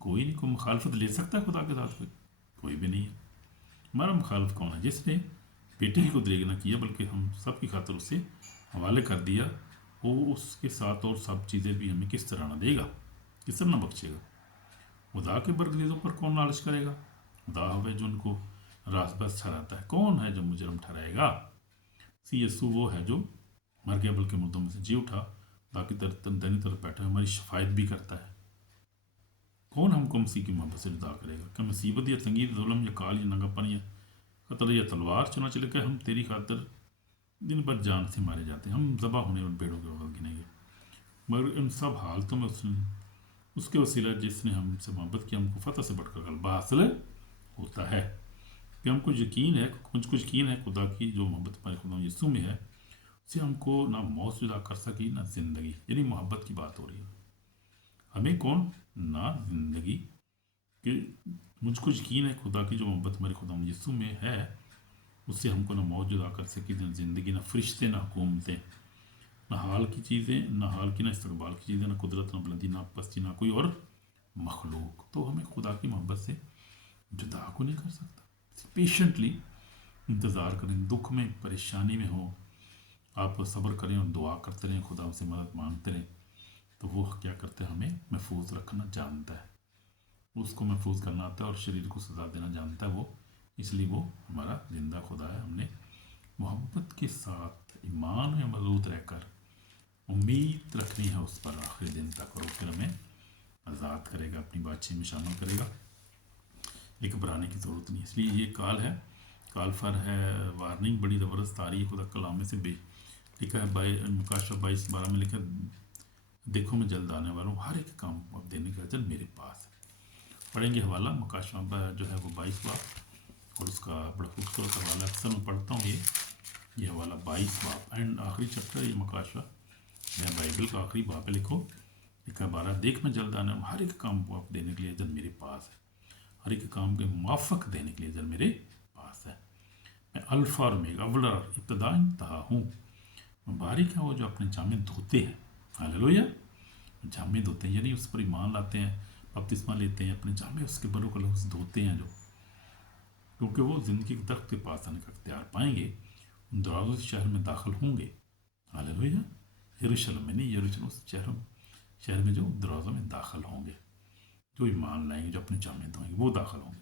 کوئی نہیں۔ کوئی مخالفت لے سکتا ہے خدا کے ساتھ؟ کوئی بھی نہیں ہے۔ ہمارا مخالف کون ہے؟ جس نے बेटे ही को दरेग ना किया बल्कि हम सब की खातिर उसे हवाले कर दिया, वो उसके साथ और सब चीज़ें भी हमें किस तरह ना देगा, किस तरह ना बख्शेगा। खुदा के बरगजीदों पर कौन नालिश करेगा? खुदा हवे जो उनको रासबस ठहराता है। कौन है जो मुजरम ठहराएगा? सी यसु वो है जो मर गया बल्कि मुर्दों में से जी उठा, ताकि दनी तरफ बैठा हमारी शफायत भी करता है। कौन हमको मसीह की मोहब्बत से जुदा करेगा? क्या मुसीबत या तंगी, जुल्म या काल या नंगापन या कत्ल या तलवार? चुनाचे लिखा है हम तेरी खातिर दिन भर जान से मारे जाते हैं, हम ज़बा होने और पेड़ों के वक्त गिनेंगे। मगर इन सब हालतों में उसके वसीला जिसने हमसे मोहब्बत की हमको फ़तह से बढ़कर गलबा हासिल होता है। कि हमको यकीन है, मुझको यकीन है खुदा की जो मोहब्बत हमारे खुदा यीशु में है, उससे हमको ना मौत से जुदा कर सकी ना ज़िंदगी। यानी मोहब्बत की बात हो रही है। हमें कौन? ना ज़िंदगी। कि मुझको यकीन है खुदा की जो मोहब्बत हमारे खुदा यीशु में है, उससे हमको ना मौत जुदा कर सकी ना ज़िंदगी, ना फरिश्ते ना हुकूमतें, ना हाल की चीज़ें, ना हाल की ना इस्तकबाल की चीज़ें, ना कुदरत ना बुलंदी ना पस्ती, ना कोई और मखलूक। तो हमें खुदा की मोहब्बत से जुदा को नहीं कर सकता। पेशेंटली इंतज़ार करें, दुख में परेशानी में हो आप सब्र करें और दुआ करते रहें, खुदा से मदद मांगते रहें, तो वो क्या करते हैं? हमें महफूज रखना जानता है, उसको महफूज करना आता है और शरीर को सजा देना जानता है वो। इसलिए वो हमारा जिंदा खुदा है। हमने मोहब्बत के साथ ईमान में मजबूत रहकर उम्मीद रखनी है उस पर आखिरी दिन तक, और फिर हमें आज़ाद करेगा, अपनी बातचीत में शामिल करेगा। एक घबराने की ज़रूरत नहीं। इसलिए ये काल है, काल फर है, वार्निंग बड़ी ज़बरदस्त आ रही है। खुदा कलाम में से लिखा है मुकाशा 22:12 में लिखा है, देखो मैं जल्द आने वाला हूँ, हर एक काम अब देने का अजर मेरे पास है। पढ़ेंगे हवाला मुकाशा जो है वो 22 बाब, और उसका बड़ा खूबसूरत हवाला अक्सर मैं पढ़ता हूँ ये हवाला 22 बाब एंड आखिरी चैप्टर ये मुकाशा मैं बाइबल का आखिरी बाब पे लिखा 12, देख मैं जल्द आने, हर एक काम को आप देने के लिए अजर मेरे पास है, हर एक काम के मुआफ़क देने के लिए अजर मेरे पास है। मैं अल्फ़ा और ओमेगा, अव्वल और इब्तिदा इंतहा हूँ। मुबारक है वो जो अपने जामे धोते हैं, हालेलुया, जामे धोते हैं, यानी उस पर ईमान लाते हैं, बपतिस्मा लेते हैं, अपने जामे उसके बरों को लफ्ज़ धोते हैं जो, क्योंकि वो ज़िंदगी के दरख्त के पास आने का इख्तियार पाएंगे, उन दरवाज़ों से शहर में दाखिल होंगे। हालेलुया, यरूशलेम में नहीं, यरूशलेम उस शहर में जो दरवाज़ों में दाखिल होंगे, जो ईमान लाएंगे, जो अपने जामे धोएंगे, वो दाखिल होंगे।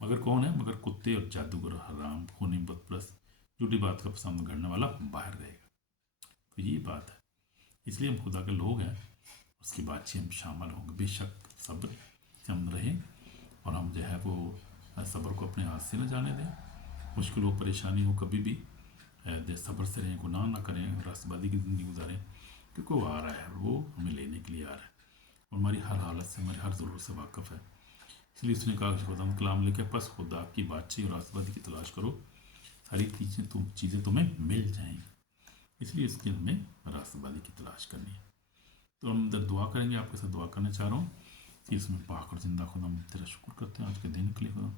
मगर कौन है? मगर कुत्ते और जादूगर, हराम खूनी, बदप्रस्त, झूठी बात का पसंद करने वाला बाहर रहेगा। तो ये बात है। इसलिए हम खुदा के लोग हैं, उसकी बातचीत हम शामिल होंगे। बेशक सब्र से हम रहें, और हम जो है वो सब्र को अपने हाथ से न जाने दें। मुश्किल हो, परेशानी हो, कभी भी सब्र से रहें, गुनाह ना करें, रास्तबाजी की ज़िंदगी गुजारें, क्योंकि वो आ रहा है, वो हमें लेने के लिए आ रहा है, और हमारी हर हालत से, हमारी हर ज़रूरत से वाकिफ़ है। इसलिए उसने कहा खुदा कलाम लिखे, बस खुदा की बातचीत और रास्तबाजी की तलाश करो, सारी चीज़ें तुम्हें मिल जाएंगी। इसलिए इसकी हमें रास्तबाजी की तलाश करनी है। तो हम इधर दुआ करेंगे, आपके साथ दुआ करना चाह रहा हूँ कि इसमें पाक और जिंदा खुदा हम तेरा शुक्र करते हैं आज के दिन के लिए। खुदा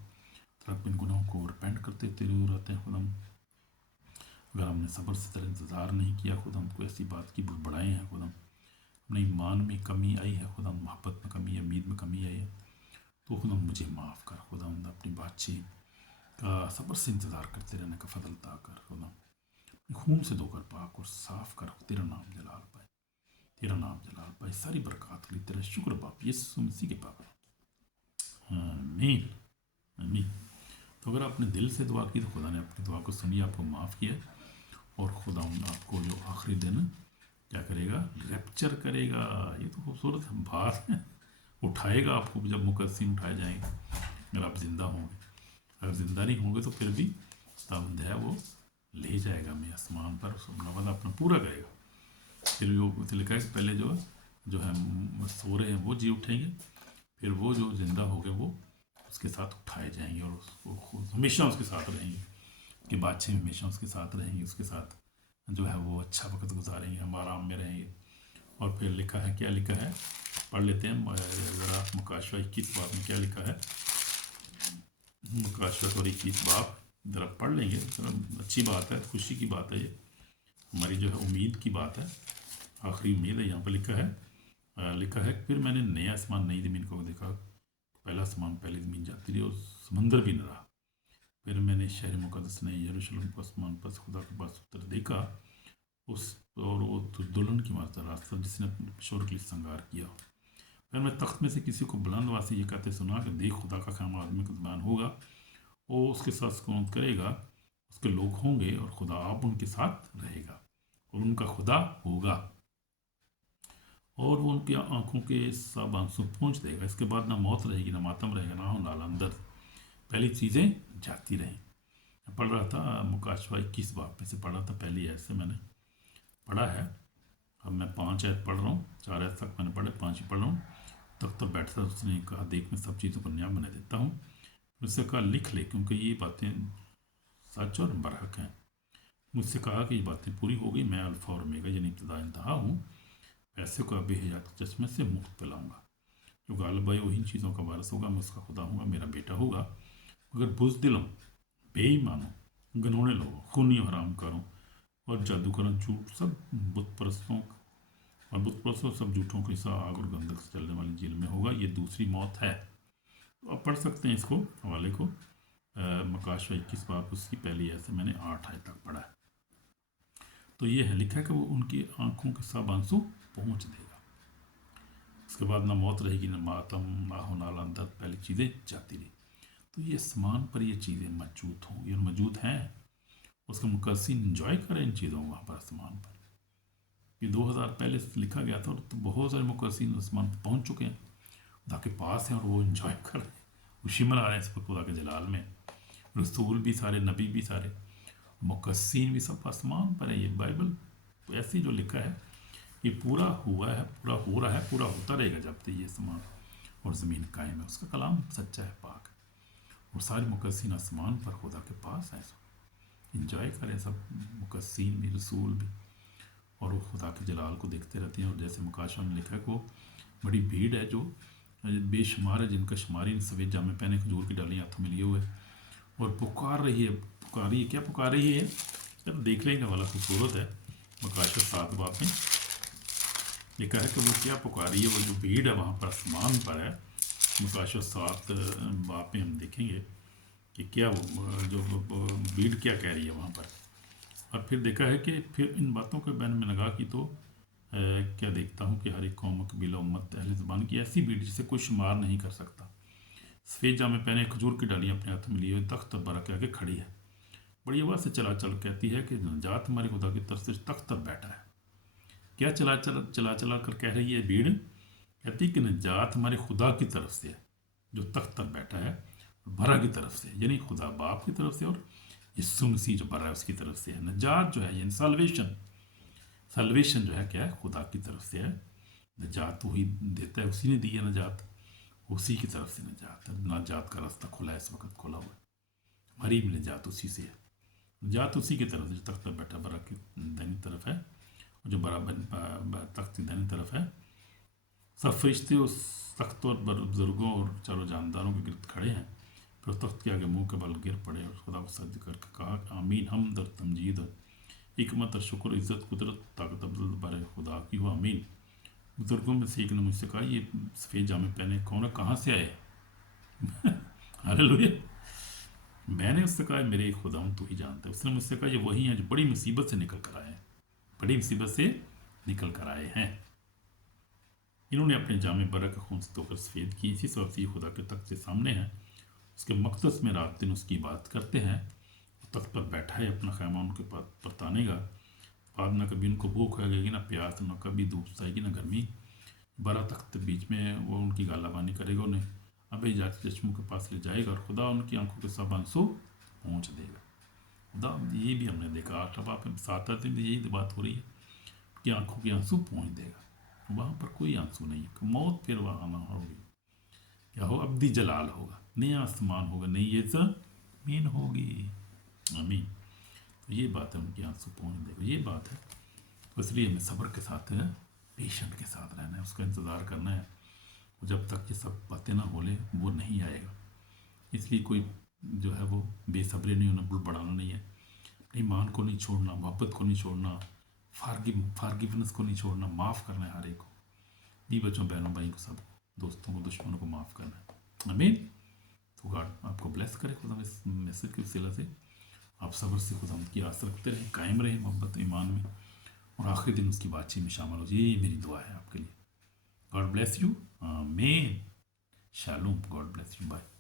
तेरा अपने गुनाहों को रिपेंट करते तेरे ओर आते हैं खुदा। अगर हमने सब्र से तेरा इंतज़ार नहीं किया खुदा, हमको ऐसी बात की बढ़ाए हैं खुदा, अपने ईमान में कमी आई है खुदा, मोहब्बत में कमी है, उम्मीद में कमी आई है, तो खुदा मुझे माफ़ कर खुदा, अपनी बातचीत का सब्र से इंतज़ार करते रहने का फजल अता कर खुदा, खून से धोकर पाक और साफ़ कर, तेरा नाम जलाल पाए, तेरा नाम जलाल पाए, सारी बरकत के लिए तेरा शुक्र बाप यीशु मसीह के पाप। आमीन आमीन। तो अगर आपने दिल से दुआ की तो खुदा ने अपनी दुआ को सुनी, आपको माफ़ किया, और खुदा आपको जो आखिरी दिन क्या करेगा? रैप्चर करेगा। ये तो खूबसूरत बात है, उठाएगा आपको जब मुकद्दसीन उठाए जाएंगे, अगर आप ज़िंदा होंगे। अगर ज़िंदा नहीं होंगे तो फिर भी खुदावंद है वो ले जाएगा हमें आसमान पर, अपना वादा अपना पूरा करेगा। फिर वो लिखा है कि पहले जो है सो रहे हैं वो जी उठेंगे, फिर वो जो ज़िंदा हो गए वो उसके साथ उठाए जाएंगे, और उसको हमेशा उसके साथ रहेंगे, उसकी बातचीत में हमेशा उसके साथ रहेंगे, उसके साथ जो है वो अच्छा वक्त गुजारेंगे, हम आराम में रहेंगे। और फिर लिखा है, क्या लिखा है पढ़ लेते हैं ज़रा, मुकाशवा 21 बाब में क्या लिखा है? मुकाशवा और 21 बाब ज़रा पढ़ लेंगे, ज़रा अच्छी बात है, खुशी की बात है, ये हमारी जो है उम्मीद की बात है, आखिरी उम्मीद है। यहाँ पर लिखा है फिर मैंने नया आसमान नई ज़मीन को देखा, पहला आसमान पहली ज़मीन जाती रही और समंदर भी न रहा, फिर मैंने शहर मुक़द्दस ने यरूशलेम को आसमान पर से खुदा के पास उतर देखा, उस और वो दुल्हन की माता रास्ता जिसने अपने किशोर के लिए श्रृंगार किया। फिर मैं तख्त में से किसी को बुलंद आवाज़ से ये कहते सुना कि देख, खुदा का ख़ैमा आदमी का ज़बान होगा, वो उसके साथ सुकूनत करेगा, उसके लोग होंगे और खुदा आप उनके साथ रहेगा और उनका खुदा होगा, और वो उनकी आंखों के सब आंसू पहुँच देगा। इसके बाद ना मौत रहेगी, ना मातम रहेगा, ना हो नाला अंदर, पहली चीज़ें जाती रहें। मैं पढ़ रहा था मुकाशवा 21 बाब में से पढ़ रहा था, पहली ऐड से मैंने पढ़ा है। अब मैं 5 ऐड पढ़ रहा हूँ, 4 ऐड तक मैंने पढ़े, 5 ही पढ़ रहा हूँ। तख्त पर बैठता उसने कहा, देख मैं सब चीज़ों को नया बना देता हूँ। उससे कहा, लिख ले, क्योंकि ये बातें सच और बरहक हैं। मुझसे कहा कि ये बातें पूरी हो गई, मैं अल्फ़ा और ओमेगा यानी इब्तिदा इंतहा हूँ, पैसे को अभी हयात के चश्मे से मुफ्त पिलाऊंगा। जो गालिब है वही चीज़ों का वारिस होगा, मैं उसका खुदा हूँगा, मेरा बेटा होगा। मगर बुज़दिलों, बेईमानों, घिनौने लोगों, खूनियों, हरामकारों और जादूगरों, झूठ सब बुत परस्तों सब झूठों के साथ आग और गंधक से चलने वाली जेल में होगा। ये दूसरी मौत है। तो आप पढ़ सकते हैं इसको, हवाले को, मकाशवा 21 बाब उसकी पहली ऐसे मैंने 8 आयत तक पढ़ा है। तो ये है लिखा है कि वो उनकी आंखों के सब आंसू पहुँच देगा। उसके बाद ना मौत रहेगी, ना मातम, ना हो नाला अंदर, पहली चीज़ें जाती रही। तो ये आसमान पर ये चीज़ें मौजूद होंगी और मौजूद हैं। उसका मुकस्सिन इंजॉय करें इन चीज़ों को वहाँ पर आसमान पर। ये 2000 पहले से लिखा गया था, और तो बहुत सारे मुकस्सिन आसमान पर पहुँच चुके हैं, खुदा के पास हैं, और वो इंजॉय कर रहे हैं, खुशी मना रहे हैं इस पर खुदा के जलाल में। रसूल भी सारे, नबी भी सारे, मुकस्सिन भी सब आसमान पर है। ये बाइबल ऐसे जो लिखा है ये पूरा हुआ है, पूरा हो रहा है, पूरा होता रहेगा जब तक ये आसमान और ज़मीन कायम है। उसका कलाम सच्चा है, पाक है, और सारे मुकस्सिन आसमान पर खुदा के पास हैं। इंजॉय करें सब मुकस्सिन भी, रसूल भी, और वो खुदा के जलाल को देखते रहते हैं। और जैसे मुकाशवा में लिखा है कि वो बड़ी भीड़ है जो बेशुमार है, जिनका शुमार ही नहीं। सफ़ेद जामे पहने, खजूर की डालियाँ हाथों में लिए हुए, और पुकार रही है। पुकार रही है, क्या पुकार रही है? जब देख लेंगे वाला खूबसूरत है। मुकाशवा 7 बाब में लिखा है कि वो क्या पुकार रही है, वो जो भीड़ है वहाँ पर आसमान पर है। मुकाशवा 7 बाब में हम देखेंगे कि क्या वो जो भीड़ क्या कह रही है वहाँ पर। और फिर देखा है कि फिर इन बातों के बैन में निगाह की तो क्या देखता हूँ कि हर एक कौम, कबीला, उम्मत, अहले ज़बान की ऐसी भीड़ जिसे कोई शुमार नहीं कर सकता, सफ़ेद जामे पहने, खजूर की डालियाँ अपने हाथ में लिए हुए, तख्त बरा के आगे खड़ी है। बड़ी आवाज़ से चला चल कहती है कि नजात हमारे खुदा की तरफ से तख्त पर बैठा है। क्या चला चला कर कह रही है भीड़? कहती कि नजात हमारे खुदा की तरफ से है जो तख्त पर बैठा है, बरा की तरफ से, यानी खुदा बाप की तरफ से, और यीशु मसीह जो बरा है उसकी तरफ से है। नजात जो है यानी सल्वेशन जो है क्या है, खुदा की तरफ से है। नजात वही देता है, उसी ने दी है नजात, उसी की तरफ से नजात है। नजात का रास्ता खुला है, इस वक्त खुला हुआ है, हमारी भी नजात उसी से है। नजात उसी की तरफ से जो तख्त पर बैठा बरा की दाहिनी तरफ है, और जो बराबर तख्त की दाहिनी तरफ है। सब फरिश्ते उस तख्त और बुजुर्गों और चारों जानदारों के गिरद खड़े हैं। फिर तख्त के आगे मुंह के बल गिर पड़े और खुदा को सजद करके कहा, आमीन, हमद और तमजीद और हिकमत और शुक्र, इज़्ज़त, कुदरत, ताकत अब्दुल बारे खुदा की हो, आमीन। बुजुर्गों में से एक ने मुझसे कहा, ये सफ़ेद जामे पहने कौन है, कहाँ से आए? हालेलुया। मैंने उससे कहा, मेरे एक खुदा तू ही जानता है। उसने मुझसे कहा, ये वही हैं जो बड़ी मुसीबत से निकल कर आए हैं, बड़ी मुसीबत से निकल कर आए हैं। इन्होंने अपने जामे बरा के खून से धोकर सफ़ेद की। इसी वक्त ये खुदा के तख्त से सामने है, उसके मक़दस में रात दिन उसकी बात करते हैं। तख्त पर बैठा है, अपना खैमा उनके पास परतानेगा। बाद ना कभी उनको भूख लगेगी, ना प्यास, ना कभी धूप आएगी, ना गर्मी। बरा तख्त बीच में वो उनकी गालाबानी करेगा, उन्हें अबे जाके चश्मों के पास ले जाएगा, और खुदा उनकी आंखों के सब आंसू पहुँच देगा। खुदा, ये भी हमने देखा 8 बाब 7 दिन भी यही बात हो रही है कि आंखों के आंसू पहुँच देगा। वहाँ पर कोई आंसू नहीं है। मौत फिर वहाँ ना होगी, क्या हो, अब्दी जलाल होगा, नया आसमान होगा, नई ये ज़मीन होगी, आमीन। तो ये बात है, उनके आंसू पहुँच देगा, ये बात है। तो इसलिए हमें सब्र के साथ है, पेशेंट के साथ रहना है, उसका इंतज़ार करना है। जब तक ये सब बातें ना बोले वो नहीं आएगा। इसलिए कोई जो है वो बेसब्री नहीं होना, बुड़बड़ाना नहीं है, ईमान को नहीं छोड़ना, मोहब्बत को नहीं छोड़ना, फारगिवनेस को नहीं छोड़ना, माफ़ करना है हर एक को, भी बच्चों, बहनों, भाई को, सब दोस्तों को, दुश्मनों को माफ़ करना है, आमीन। تو گاڈ آپ کو بلیس کرے خدا اس میسج کے وسیلہ سے. آپ صبر سے خدا کی آس رکھتے رہیں، قائم رہیں محبت ایمان میں، اور آخری دن اس کی بات چیت میں شامل ہو جائے. یہ میری دعا ہے آپ کے لیے. God bless you. آمین. Shalom. God bless you. Bye.